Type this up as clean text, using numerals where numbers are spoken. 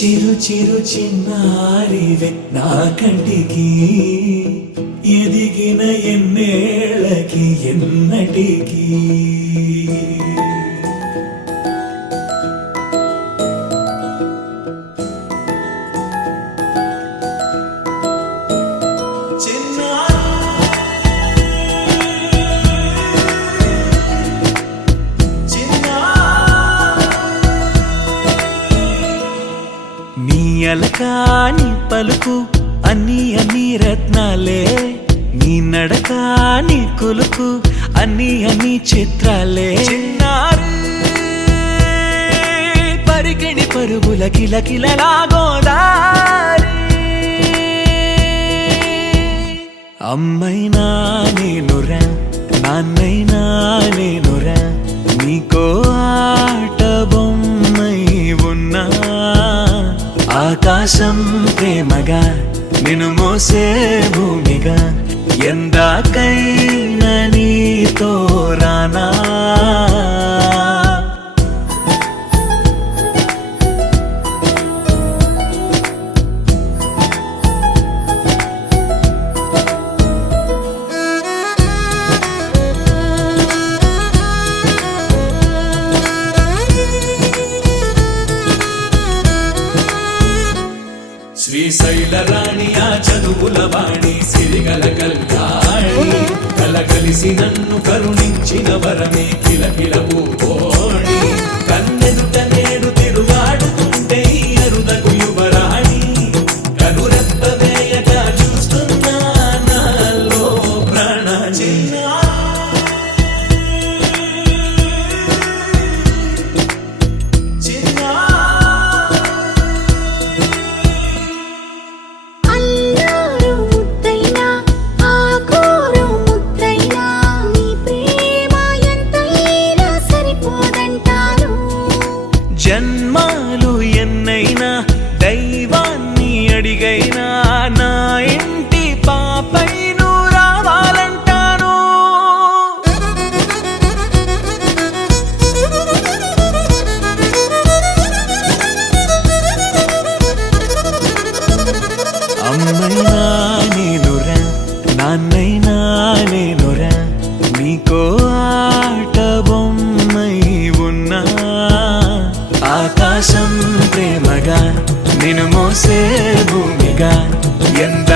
చిరు చిరు చిన్నారివే నా కంటికి ఎదిగిన ఎన్నేళ్ళకి ఎన్నటికి అలకాని పలుకు అన్ని అన్ని రత్నాలే నీ నడకాని కులుకు అన్ని అన్ని చిత్రాలే చిన్నారు పరికిణి పరుగుల కిలకిలలాగోదారి అమ్మైనా నేనురా నాన్నైనా నేనురా నీకో ఆట బొమ్మై ఉన్నా ఆకాశం ప్రేమగా నిన్ను మోసే భూమిగా ఎందాకైనా నీతో రానా శ్రీశైల రాణి ఆ చదువుల వాణి సిరిగల కళ్యాణి కలగలిసి నన్ను కరుణించిన వరమే కిలకిల పూకోణి కన్నెదుట నేడు తిరుగాడుతుంటే అరుదకు యువరాణి కనురెప్ప వేయగా చూస్తున్నా నాలో ప్రాణ జన్మాలు ఎన్నైనా దైవాన్ని అడిగైనా నా ఇంటి పాపై నువ్వు రావాలంటాను అమ్మైనా నేనురా నాన్నైనా నేనురా నీకో ఆట బొమ్మై ఉన్నా ఆకాశం ప్రేమగా నిన్ను మోసే భూమిగా ఎంత